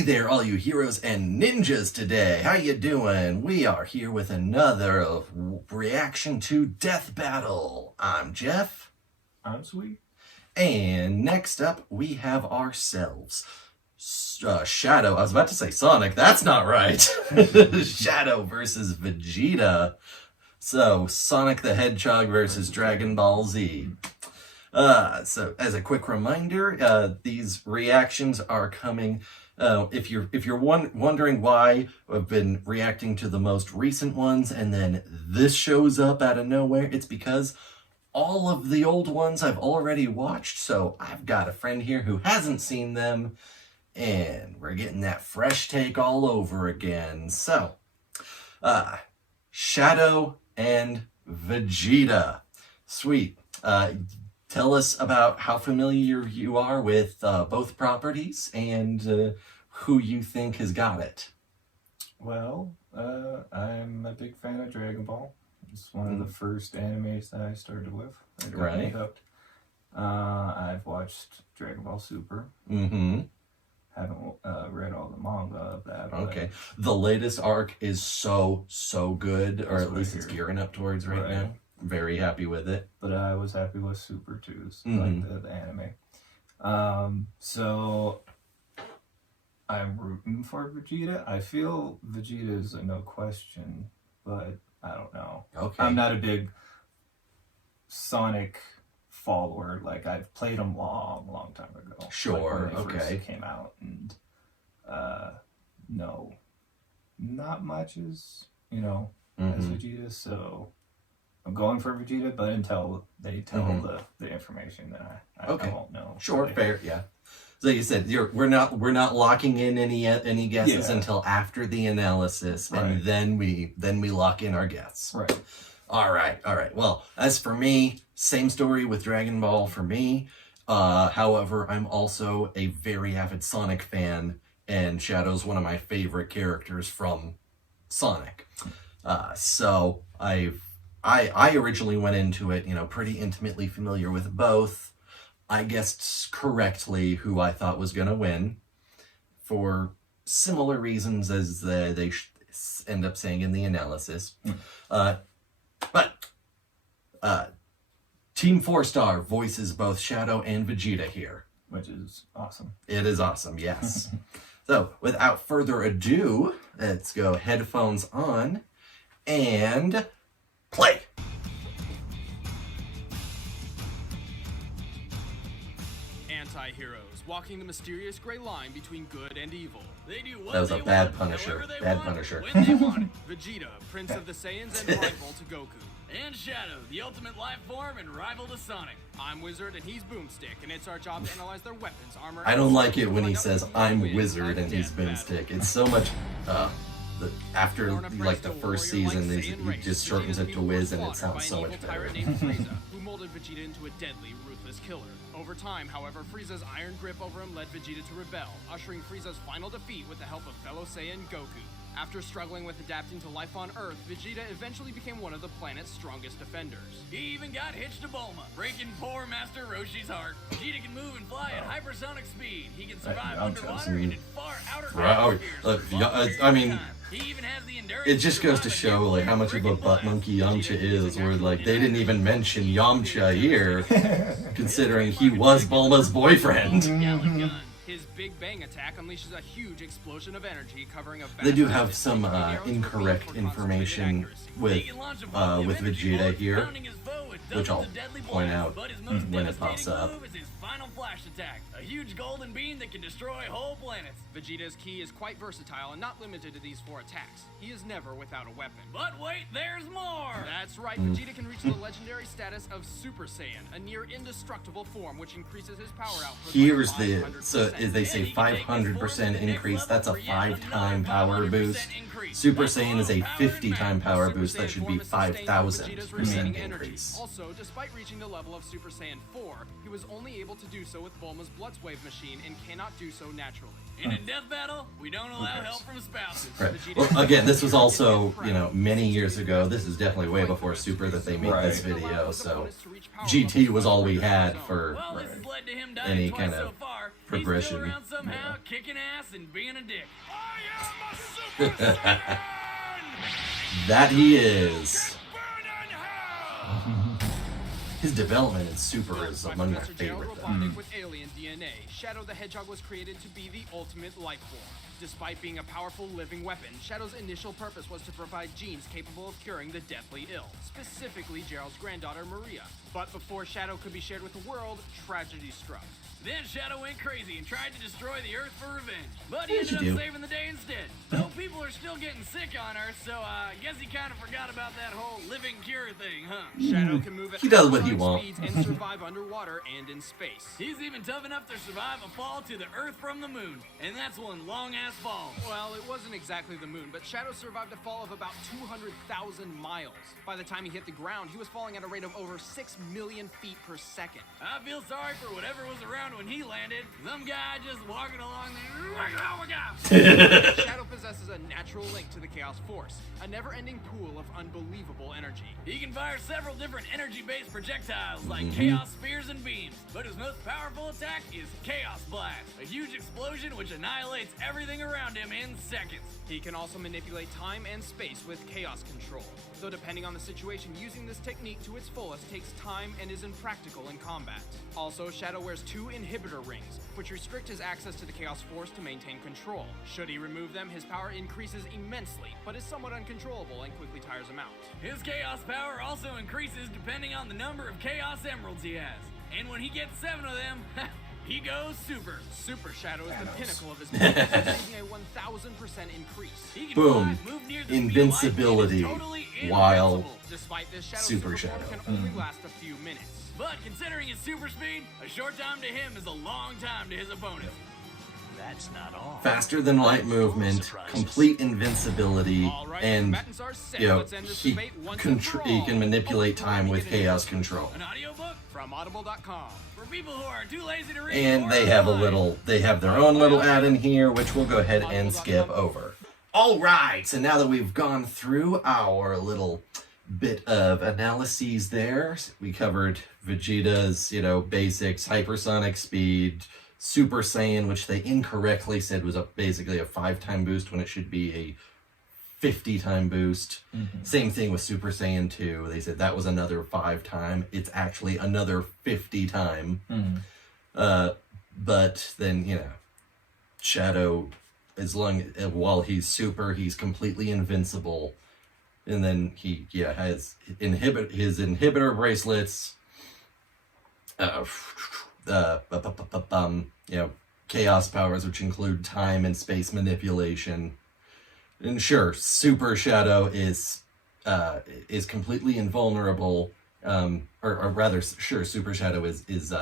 Hey there, all you heroes and ninjas today. How you doing? We are here with another reaction to Death Battle. I'm Jeff. I'm Sweet. And next up, we have ourselves Shadow. I was about to say Sonic. That's not right. Shadow versus Vegeta. So, Sonic the Hedgehog versus Dragon Ball Z. So, as a quick reminder, these reactions are coming. If you're wondering why I've been reacting to the most recent ones and then this shows up out of nowhere, it's because all of the old ones I've already watched, so I've got a friend here who hasn't seen them, and we're getting that fresh take all over again. So, Shadow and Vegeta. Sweet. Tell us about how familiar you are with both properties and who you think has got it. Well, I'm a big fan of Dragon Ball. It's one of the first animes that I started with. That got me hooked. I've watched Dragon Ball Super. Mm-hmm. Haven't read all the manga of that. Okay. The latest arc is so good, or at least it's gearing up towards right now. Very happy with it. But I was happy with Super too, like the anime. So I'm rooting for Vegeta. I feel Vegeta is a no question, but I don't know. Okay. I'm not a big Sonic follower. Like, I've played him long time ago. Sure. Like when they first came out, and no, not much as as Vegeta. So I'm going for Vegeta, but until they tell the information, then I won't know. Sure, fair, yeah. So you said we're not locking in any guesses until after the analysis, and then we lock in our guess. Right. All right. Well, as for me, same story with Dragon Ball for me. However, I'm also a very avid Sonic fan, and Shadow's one of my favorite characters from Sonic. So I originally went into it, pretty intimately familiar with both. I guessed correctly who I thought was going to win for similar reasons as they end up saying in the analysis. But Team 4-Star voices both Shadow and Vegeta here. Which is awesome. It is awesome, yes. So, without further ado, let's go headphones on and play. Anti-heroes walking the mysterious gray line between good and evil. They do what that was they a bad want, Punisher. they Bad want, Punisher. when they want it. Vegeta, Prince of the Saiyans and rival to Goku. And Shadow, the ultimate life form and rival to Sonic. I'm Wizard and he's Boomstick, and it's our job to analyze their weapons, armor. I don't like it when he says I'm Wizard and he's Boomstick. It's so much. After like the first season, he just shortens it to Wiz, and it sounds so much better. Who molded Vegeta into a deadly, ruthless killer. Over time, however, Frieza's iron grip over him led Vegeta to rebel, ushering Frieza's final defeat with the help of fellow Saiyan Goku. After struggling with adapting to life on Earth, Vegeta eventually became one of the planet's strongest defenders. He even got hitched to Bulma, breaking poor Master Roshi's heart. Vegeta can move and fly at hypersonic speed. He can survive underwater and in far outer atmospheres. I mean, he even has the endurance it just goes to show like how much of a butt monkey Yamcha is, where like they didn't even mention Yamcha here, considering he was Bulma's boyfriend. His Big Bang attack unleashes a huge explosion of energy covering a vast. They do have some incorrect information with Vegeta here, which I'll point out when it pops up. Final flash attack, a huge golden beam that can destroy whole planets. Vegeta's ki is quite versatile and not limited to these 4 attacks. He is never without a weapon. But wait, there's more! That's right, Vegeta can reach the legendary status of Super Saiyan, a near indestructible form which increases his power output. Here's they say 500% increase, that's a 5-time power boost. Super Saiyan is a 50-time power boost, that should be 5,000% increase. Also, despite reaching the level of Super Saiyan 4, he was only able to do so with Bulma's Bloodwave machine and cannot do so naturally. In a death battle, we don't allow help from spouses. Right. Well, again, this was also, many years ago. This is definitely way before Super that they made this video, so GT was all we had for any kind of He's still progression. around somehow, kicking ass and being a dick. I am a Super Saiyan! That he is. Burn in hell! His development in Super is By among my Professor Gerald favorite Robotnik things. with alien DNA, Shadow the Hedgehog was created to be the ultimate life form. Despite being a powerful living weapon, Shadow's initial purpose was to provide genes capable of curing the deathly ill, specifically Gerald's granddaughter Maria. But before Shadow could be shared with the world, tragedy struck. Then Shadow went crazy and tried to destroy the Earth for revenge. But he ended up saving the day instead. Though people are still getting sick on Earth, so I guess he kind of forgot about that whole living cure thing, huh? Shadow can move at He does what he hypersonic wants. speeds and survive underwater and in space. He's even tough enough to survive a fall to the Earth from the moon. And that's one long-ass fall. Well, it wasn't exactly the moon, but Shadow survived a fall of about 200,000 miles. By the time he hit the ground, he was falling at a rate of over 6 million feet per second. I feel sorry for whatever was around when he landed. Some guy just walking along there. Oh my god! Shadow possesses a natural link to the Chaos Force, a never-ending pool of unbelievable energy. He can fire several different energy-based projectiles like Chaos Spears and Beams, but his most powerful attack is Chaos Blast, a huge explosion which annihilates everything around him in seconds. He can also manipulate time and space with Chaos Control, though depending on the situation, using this technique to its fullest takes time and is impractical in combat. Also, Shadow wears 2 inhibitor rings, which restrict his access to the Chaos Force to maintain control. Should he remove them, his power increases immensely, but is somewhat uncontrollable and quickly tires him out. His Chaos power also increases depending on the number of Chaos Emeralds he has. And when he gets 7 of them, he goes super. Super Shadow is the pinnacle of his powers, achieving a 1,000% increase. He can Boom. fly, move near the Invincibility speed of light, and is totally while invincible. Despite this, Shadow's Super super form Shadow. can only last a few minutes. But considering his super speed, a short time to him is a long time to his opponent. That's not all. Faster than light movement, complete invincibility, All right, and combatants are set. you know Let's end this he debate once and for he all. can manipulate Oh, time before we with get into chaos this, control. An audiobook from audible.com. For people who are too lazy to read, And or they have online. they have their own little ad in here, which we'll go ahead and skip over. All right, so now that we've gone through our little bit of analyses there, we covered Vegeta's, basics, hypersonic speed, Super Saiyan, which they incorrectly said was basically a 5-time boost when it should be a 50-time boost. Same thing with Super Saiyan 2. They said that was another 5-time. It's actually another 50-time. But then, Shadow, while he's super, he's completely invincible. And then he has his inhibitor bracelets, chaos powers, which include time and space manipulation. And sure, Super Shadow is completely invulnerable. Or rather, sure, Super Shadow is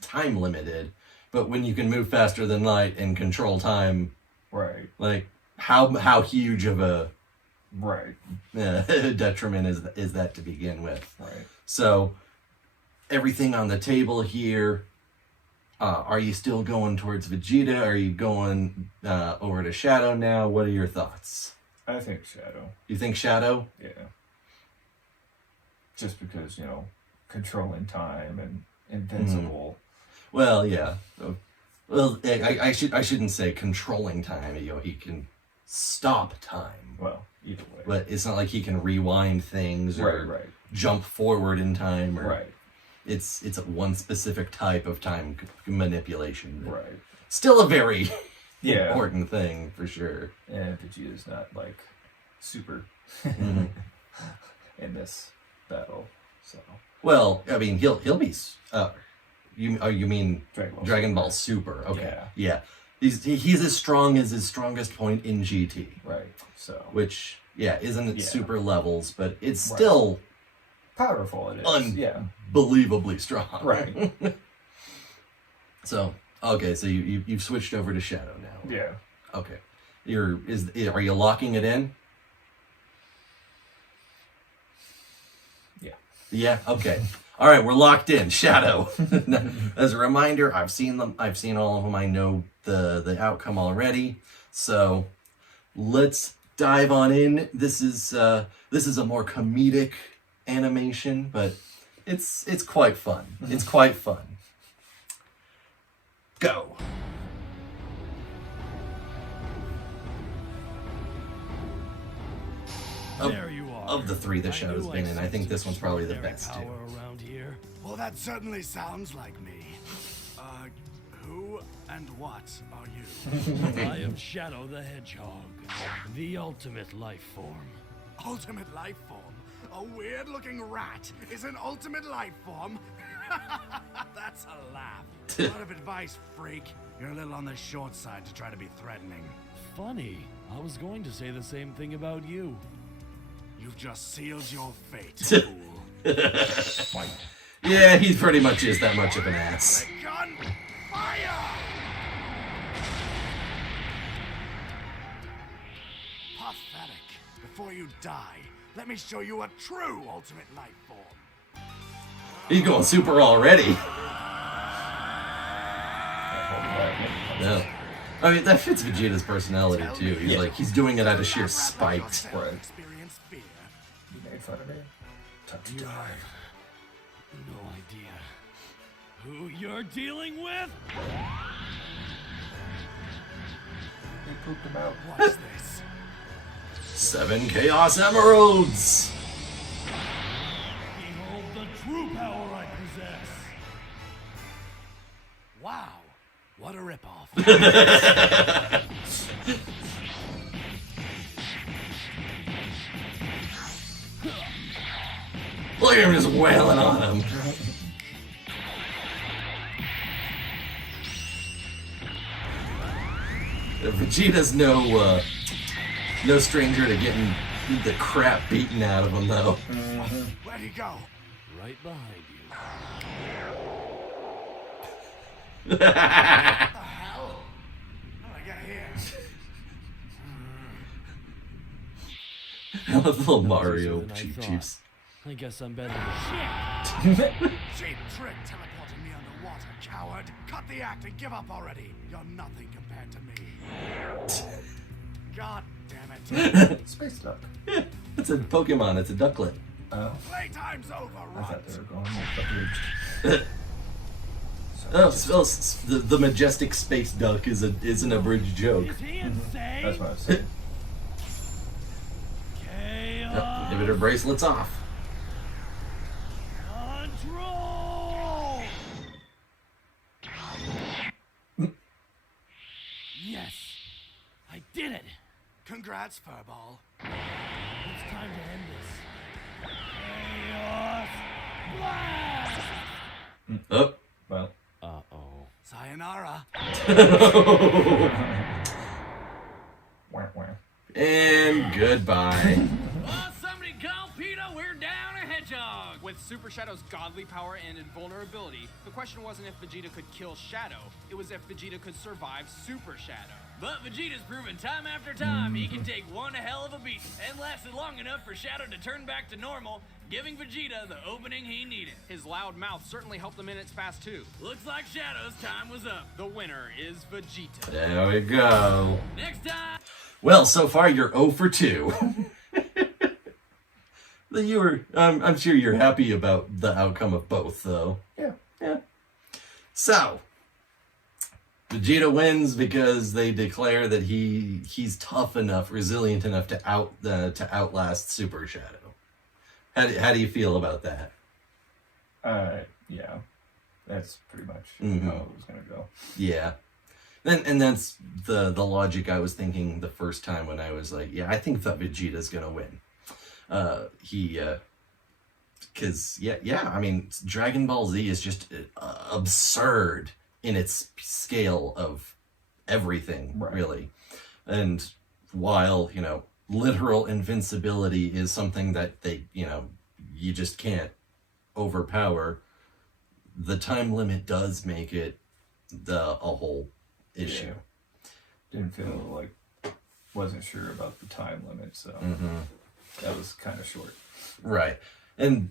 time limited. But when you can move faster than light and control time, Right. like how huge of a Right. detriment is that to begin with? Right. So everything on the table here. Are you still going towards Vegeta? Are you going over to Shadow now? What are your thoughts? I think Shadow. You think Shadow? Yeah. Just because, controlling time and invincible. Well, yeah. Well, I shouldn't say controlling time. He can stop time. Well, either way. But it's not like he can rewind things or Right. jump forward in time. Or, Right. It's one specific type of time manipulation. Right. Still a very Yeah. important thing for sure. And Vegeta's not like super in this battle. So Well, I mean, he'll be. You mean Dragon Ball Super? Okay, Yeah. He's as strong as his strongest point in GT, Right. So which isn't at Yeah. super levels, but it's Right. still powerful it is. Yeah. unbelievably strong. Right. So okay, so you've switched over to Shadow now. Yeah. Okay, are you locking it in? Yeah. Yeah. Okay. All right, we're locked in. Shadow. As a reminder, I've seen them. I've seen all of them. I know the outcome already. So let's dive on in. This is a more comedic animation, but it's quite fun. It's quite fun. Go. There you are. Of the three the show's knew been I'd in, I think sense this one's probably the extraordinary best too. power around here. Well, that certainly sounds like me. Who and what are you? I am Shadow the Hedgehog, the ultimate life form. Ultimate life form? A weird-looking rat is an ultimate life form? That's a laugh. Word of advice, freak. You're a little on the short side to try to be threatening. Funny, I was going to say the same thing about you. You've just sealed your fate, fool. Yeah, he pretty much is that much of an ass. Gun, fire! Pathetic. Before you die, let me show you a true ultimate life form. He's going super already. No. I mean, that fits Vegeta's personality too. He's like, he's doing it out of sheer spite. Right. Experience fear. You made fun of me. Time to die. No idea who you're dealing with? They pooped him out. What's this? 7 Chaos Emeralds! Behold the true power I possess. Wow, what a ripoff. Look at him just wailing on him. Vegeta's no stranger to getting the crap beaten out of him, though. Where'd he go? Right behind you. What the hell? How'd I get here? I love the little Mario easier than I cheap thought. cheeps. I guess I'm better than shit. Cheap trick teleporting me underwater, coward. Cut the act and give up already. You're nothing compared to me. God damn it. Space duck. It's a Pokemon, it's a ducklet. Oh, Playtime's over, I thought runt. they were going abridged. The majestic space duck is an abridged joke. Is he insane? That's what I was saying. Chaos Inhibitor bracelets off. control! Yes, I did it. Congrats, Furball. It's time to end this. Chaos blast! Oh. Well, Uh-oh. Sayonara. wah, wah. And goodbye. Oh, somebody call PETA, we're down a Hedgehog! With Super Shadow's godly power and invulnerability, the question wasn't if Vegeta could kill Shadow, it was if Vegeta could survive Super Shadow. But Vegeta's proven time after time he can take one hell of a beat and lasted long enough for Shadow to turn back to normal, giving Vegeta the opening he needed. His loud mouth certainly helped the minutes pass too. Looks like Shadow's time was up. The winner is Vegeta. There we go. Next time! Well, so far you're 0 for 2. I'm sure you're happy about the outcome of both, though. Yeah. So, Vegeta wins because they declare that he's tough enough, resilient enough to outlast Super Shadow. How do you feel about that? Yeah. That's pretty much Mhm. how it was gonna go. Yeah. And that's the logic I was thinking the first time when I was like, yeah, I think that Vegeta's gonna win. I mean, Dragon Ball Z is just absurd in its scale of everything, Right. really. And while, literal invincibility is something that you just can't overpower, the time limit does make it a whole issue. Yeah. Didn't feel like, wasn't sure about the time limit, so that was kind of short. Right. And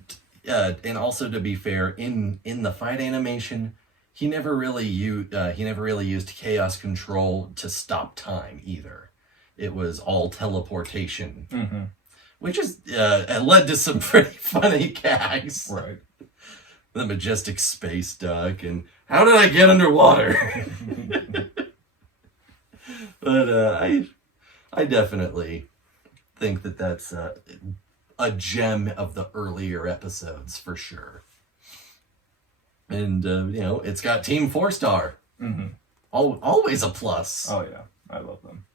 also, to be fair, in the fight animation, he never really used chaos control to stop time either. It was all teleportation, which is led to some pretty funny gags. Right. the majestic space duck, and how did I get underwater? But I definitely think that that's a gem of the earlier episodes for sure. And it's got Team 4-Star. Mm-hmm. Always a plus. Oh yeah, I love them.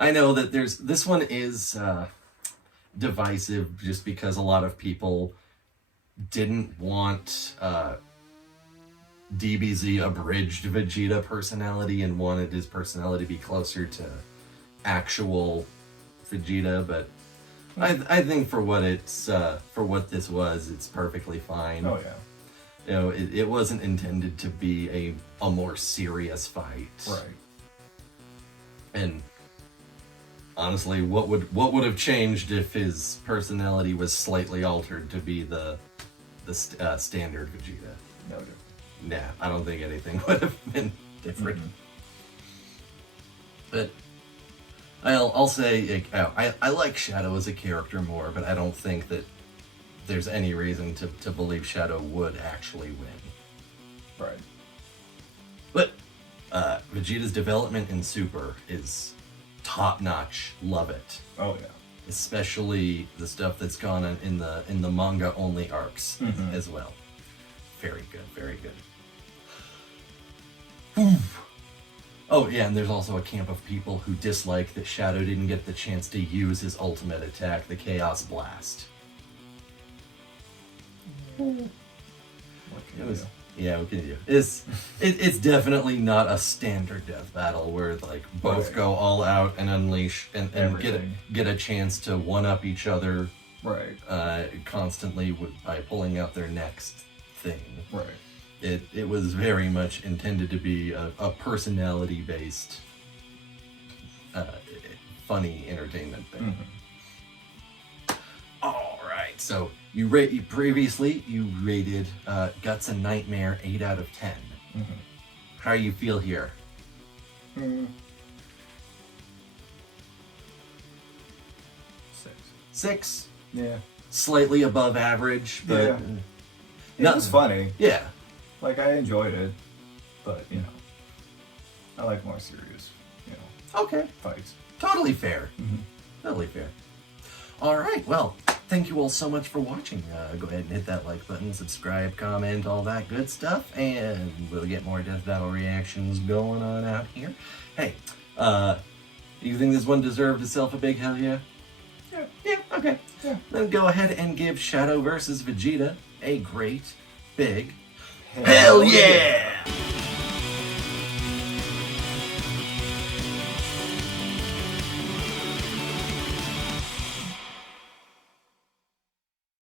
I know that this one is divisive just because a lot of people didn't want DBZ abridged Vegeta personality and wanted his personality to be closer to actual Vegeta, but I think for what this was, it's perfectly fine. Oh yeah. It wasn't intended to be a more serious fight. Right. And honestly, what would have changed if his personality was slightly altered to be the standard Vegeta? No different. Nah, I don't think anything would have been different. Mm-hmm. But I'll say I like Shadow as a character more, but I don't think that there's any reason to believe Shadow would actually win. Right. But Vegeta's development in Super is top notch. Love it. Oh yeah. Especially the stuff that's gone on in the manga only arcs Mm-hmm. as well. Very good, very good. Whew. Oh yeah, and there's also a camp of people who dislike that Shadow didn't get the chance to use his ultimate attack, the Chaos Blast. What can It you was, do? yeah, what can you do? It's definitely not a standard death battle where like both Right. go all out and unleash and Everything. get a chance to one up each other Right. constantly by pulling out their next thing. Right. It was very much intended to be a personality based funny entertainment thing. Mm-hmm. All right, so you previously you rated Guts and Nightmare 8 out of 10. Mm-hmm. How do you feel here? Mm. 6, Yeah. slightly above average, but Yeah. It was funny. yeah. Like I enjoyed it, but I like more serious, Okay, fights. totally fair. Mm-hmm. Totally fair. All right, well, thank you all so much for watching. Go ahead and hit that like button, subscribe, comment, all that good stuff, and we'll get more Death Battle reactions going on out here. Hey, you think this one deserved itself a big hell yeah? Yeah. Yeah, okay. Yeah. Then go ahead and give Shadow versus Vegeta a great big hell yeah!